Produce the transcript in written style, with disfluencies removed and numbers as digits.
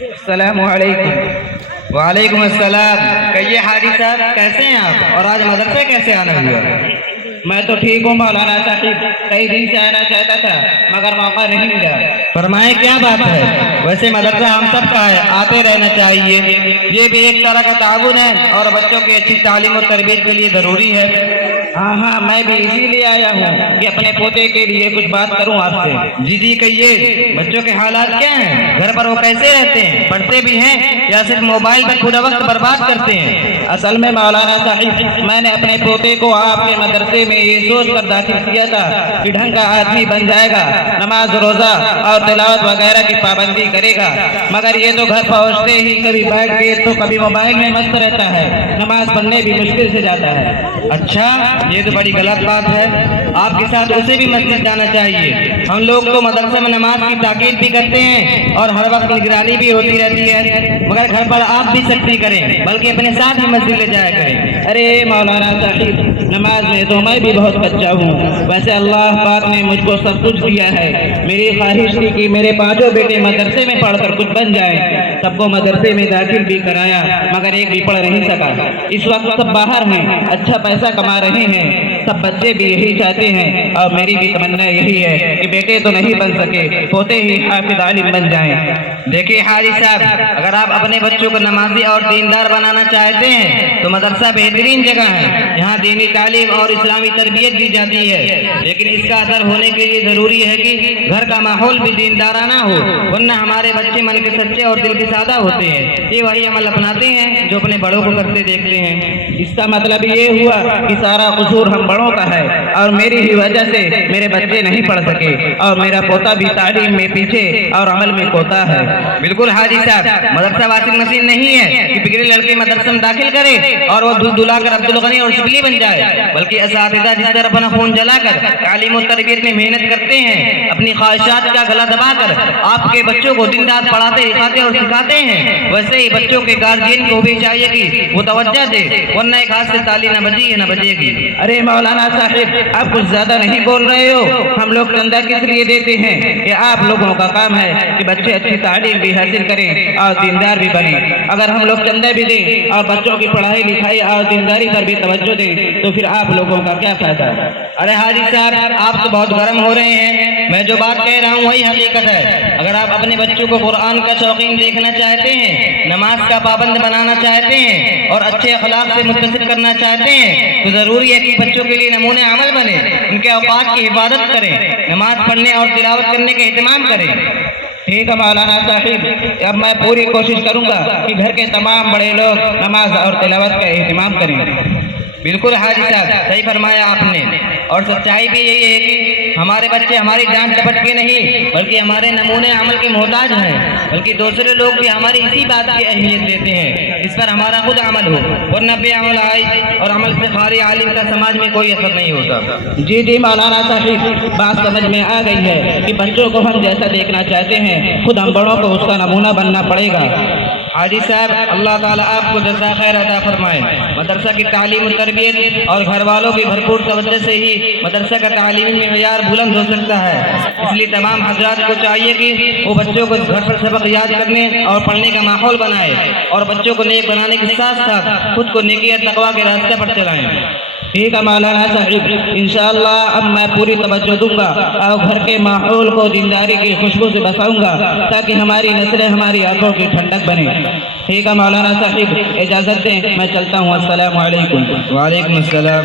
السلام علیکم۔ وعلیکم السلام۔ کہیے حاجی صاحب کیسے ہیں آپ، اور آج مدرسے کیسے آنا ہوا؟ میں تو ٹھیک ہوں مولانا صاحب، کئی دن سے آنا چاہتا تھا مگر موقع نہیں ملا۔ فرمائیں کیا بات ہے؟ ویسے مدرسہ ہم سب کا ہے، آتے رہنا چاہیے، یہ بھی ایک طرح کا تعاون ہے اور بچوں کی اچھی تعلیم اور تربیت کے لیے ضروری ہے۔ ہاں میں بھی اسی لیے آیا ہوں کہ اپنے پوتے کے لیے کچھ بات کروں آپ سے۔ جی کہیے، بچوں کے حالات کیا ہیں؟ گھر پر وہ کیسے رہتے ہیں؟ پڑھتے بھی ہیں یا صرف موبائل پر پورا وقت برباد کرتے ہیں؟ اصل میں مولانا صاحب، میں نے اپنے پوتے کو آپ کے مدرسے میں یہ سوچ کر داخل کیا تھا کہ ڈھنگ کا آدمی بن جائے گا، نماز روزہ اور تلاوت وغیرہ کی پابندی کرے گا، مگر یہ تو گھر پہنچتے ہی کبھی بیٹھ کے تو کبھی موبائل میں مست رہتا ہے، نماز پڑھنے بھی مشکل سے جاتا ہے۔ اچھا، یہ تو بڑی غلط بات ہے، آپ کے ساتھ اسے بھی مسجد جانا چاہیے۔ ہم لوگ تو مدرسے میں نماز کی تاکید بھی کرتے ہیں اور ہر وقت نگرانی بھی ہوتی رہتی ہے، مگر گھر پر آپ بھی سختی کریں، بلکہ اپنے ساتھ ہی مسجد لے جایا کریں۔ ارے مولانا صاحب، نماز میں تو میں بھی بہت بچہ ہوں، ویسے اللہ پاک نے مجھ کو سب کچھ دیا ہے۔ میری خواہش تھی کہ میرے پانچوں بیٹے مدرسے میں پڑھ کر کچھ بن جائیں، سب کو مدرسے میں داخل بھی کرایا مگر ایک بھی پڑھ نہیں سکا۔ اس وقت سب باہر ہیں، اچھا پیسہ کما رہے ہیں، سب بچے بھی یہی چاہتے ہیں اور میری بھی تمنا یہی ہے کہ بیٹے تو نہیں بن سکے، پوتے ہی حافظ عالم بن جائیں۔ دیکھیے حاجی صاحب، اگر آپ اپنے بچوں کو نمازی اور دیندار بنانا چاہتے ہیں تو مدرسہ بہترین جگہ ہے، جہاں دینی تعلیم اور اسلامی تربیت دی جاتی ہے، لیکن اس کا اثر ہونے کے لیے ضروری ہے کہ گھر کا ماحول بھی دیندارانہ ہو، ورنہ ہمارے بچے من کے سچے اور دل کے سادہ ہوتے ہیں، یہ وہی عمل اپناتے ہیں جو اپنے بڑوں کو کرتے دیکھتے ہیں۔ اس کا مطلب یہ ہوا کہ سارا قصور ہم بڑوں کا ہے اور میری ہی وجہ سے میرے بچے نہیں پڑھ سکے اور میرا پوتا بھی تعلیم میں پیچھے اور عمل میں کوتا ہے۔ بالکل حاجی صاحب، مدرسہ واشنگ مشین نہیں ہے کہ بگڑے لڑکے مدرسے میں داخل کرے اور وہ دودھ دلا کر عبدالغنی اور شبلی بن جائے، بلکہ اساتذہ جس طرح اپنا خون جلا کر تعلیم و تربیت میں محنت کرتے ہیں، اپنی خواہشات کا گلا دبا کر آپ کے بچوں کو دن رات پڑھاتے لکھاتے اور سکھاتے ہیں، ویسے ہی بچوں کے گارجین کو بھی چاہیے کہ وہ توجہ دے، ورنہ ایک ہاتھ سے تالی نہ بجی ہے نہ بجے گی۔ ارے مولانا صاحب، آپ کچھ زیادہ نہیں بول رہے ہو؟ ہم لوگ چندہ کس لیے دیتے ہیں؟ کہ آپ لوگوں کا کام ہے کہ بچے اچھی تعلیم بھی حاصل کریں اور دیندار بھی بنیں۔ اگر ہم لوگ چندہ بھی دیں اور بچوں کی پڑھائی لکھائی اور دینداری پر بھی توجہ دیں تو پھر آپ لوگوں کا کیا فائدہ؟ ارے حاجی صاحب، آپ تو بہت گرم ہو رہے ہیں، میں جو بات کہہ رہا ہوں وہی حقیقت ہے۔ اگر آپ اپنے بچوں کو قرآن کا شوقین دیکھنا چاہتے ہیں، نماز کا پابند بنانا چاہتے ہیں اور اچھے اخلاق سے متصف کرنا چاہتے ہیں تو ضروری ہے کہ بچوں کے لیے نمونے عمل بنے، ان کے اوقات کی حفاظت کریں، نماز پڑھنے اور تلاوت کرنے کا اہتمام کریں۔ ٹھیک ہے مولانا صاحب، اب میں پوری کوشش کروں گا کہ گھر کے تمام بڑے لوگ نماز اور تلاوت کا اہتمام کریں۔ بالکل حاجی صاحب، صحیح فرمایا آپ نے، اور سچائی بھی یہی ہے کہ ہمارے بچے ہماری ڈانٹ ڈپٹ کے نہیں بلکہ ہمارے نمونے عمل کے محتاج ہیں، بلکہ دوسرے لوگ بھی ہماری اسی بات کی اہمیت دیتے ہیں، اس پر ہمارا خود عمل ہو، ورنہ بے عمل آئی اور عمل سے خالی عالم کا سماج میں کوئی اثر نہیں ہوتا۔ جی مولانا صاحب، بات سمجھ میں آ گئی ہے کہ بچوں کو ہم جیسا دیکھنا چاہتے ہیں خود ہم بڑوں کو اس کا نمونہ بننا پڑے گا۔ حاجی صاحب، اللہ تعالیٰ آپ کو جزا خیر عطا فرمائے۔ مدرسہ کی تعلیم و تربیت اور گھر والوں کی بھرپور توجہ سے ہی مدرسہ کا تعلیمی معیار بلند ہو سکتا ہے، اس لیے تمام حضرات کو چاہیے کہ وہ بچوں کو گھر پر سبق یاد کرنے اور پڑھنے کا ماحول بنائے اور بچوں کو نیک بنانے کے ساتھ ساتھ خود کو نیکی اور تقویٰ کے راستے پر چلائیں۔ ٹھیک ہے مولانا صاحب، انشاءاللہ اب میں پوری توجہ دوں گا اور گھر کے ماحول کو دینداری کی خوشبو سے بساؤں گا تاکہ ہماری نسلیں ہماری آنکھوں کی ٹھنڈک بنے۔ ٹھیک ہے مولانا صاحب، اجازت دیں، میں چلتا ہوں۔ السلام علیکم۔ وعلیکم السلام۔